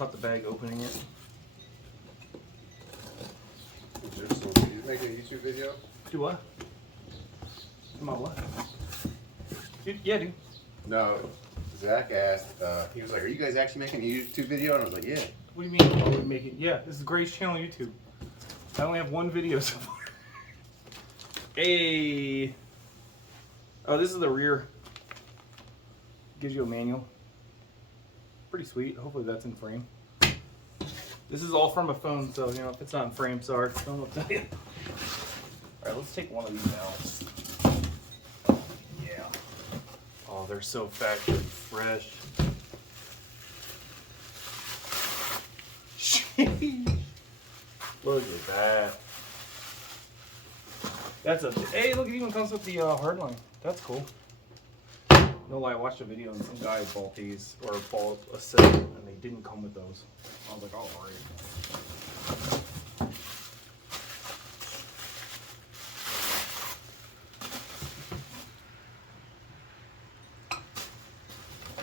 cut the bag opening it. You making a YouTube video? Do what? Am I what? Yeah, dude. No, Zach asked, he was like, are you guys actually making a YouTube video? And I was like, yeah. What do you mean, are we making? Yeah, this is Gray's channel on YouTube. I only have one video so far. Hey. Oh, this is the rear. Gives you a manual. Pretty sweet. Hopefully that's in frame. This is all from a phone, so, you know, if it's not in frame, sorry. I don't know what to tell you. Alright, let's take one of these out. Yeah. Oh, they're so factory fresh. Look at that. That's a, hey, look, it even comes with the hardline. That's cool. No lie, I watched a video and some guy bought these, or bought a set, and they didn't come with those. I was like, oh, alright.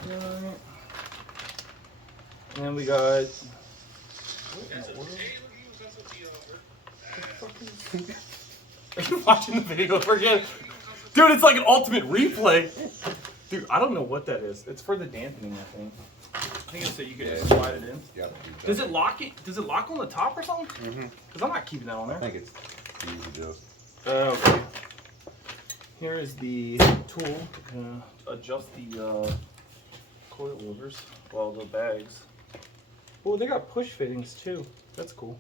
Alright. And then we got. Are you watching the video again? Dude, it's like an ultimate replay. Dude, I don't know what that is. It's for the dampening, I think. I think it's so you can just slide it in. Yep. Does it lock it? Does it lock on the top or something? Mm-hmm. Because I'm not keeping that on there. I think it's easy to. Okay. Here is the tool to adjust the coil levers. Well, the bags. Oh, they got push fittings too. That's cool.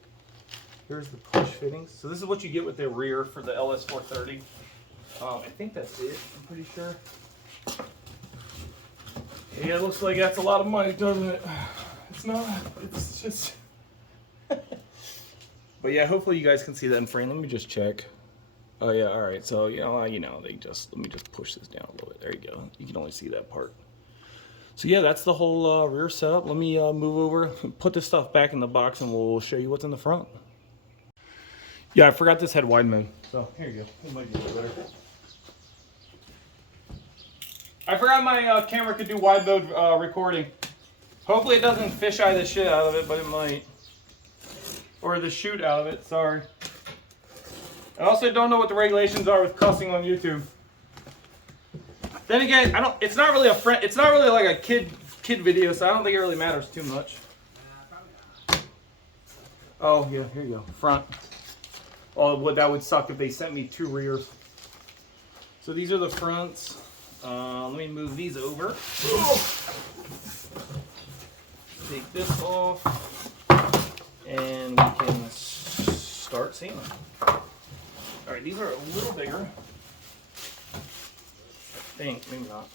Here's the push fittings. So this is what you get with the rear for the LS430. I think that's it. I'm pretty sure. Yeah, it looks like that's a lot of money, doesn't it? It's not. It's just. But yeah, hopefully you guys can see that in frame. Let me just check. Oh yeah, all right. So they just let me just push this down a little bit. There you go. You can only see that part. So yeah, that's the whole rear setup. Let me move over, put this stuff back in the box, and we'll show you what's in the front. Yeah, I forgot this had wide mode. So here you go. It might be a little better. I forgot my camera could do wide mode recording. Hopefully it doesn't fisheye the shit out of it, but it might. Or the shoot out of it, sorry. I also don't know what the regulations are with cussing on YouTube. Then again, it's not really like a kid video, so I don't think it really matters too much. Oh yeah, here you go. Front. Oh, that would suck if they sent me two rears. So these are the fronts. Let me move these over. Take this off, and we can start sealing. All right, these are a little bigger. I think, maybe not.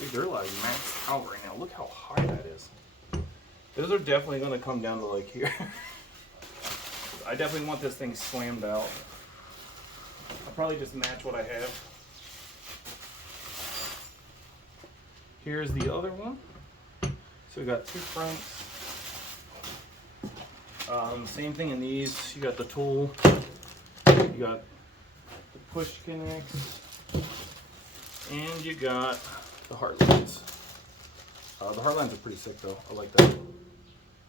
Dude, they're like maxed out right now. Look how high that is. Those are definitely going to come down to like here. I definitely want this thing slammed out. I'll probably just match what I have. Here's the other one. So we got two fronts. Same thing in these. You got the tool. You got the push connects. And you got the heart lines. The heart lines are pretty sick though. I like that.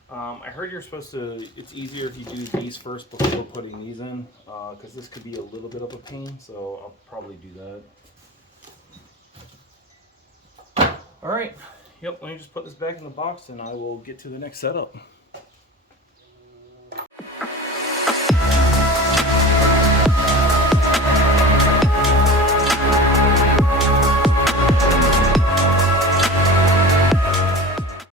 I heard you're supposed to, it's easier if you do these first before putting these in, because this could be a little bit of a pain, so I'll probably do that. Alright, yep, let me just put this back in the box and I will get to the next setup.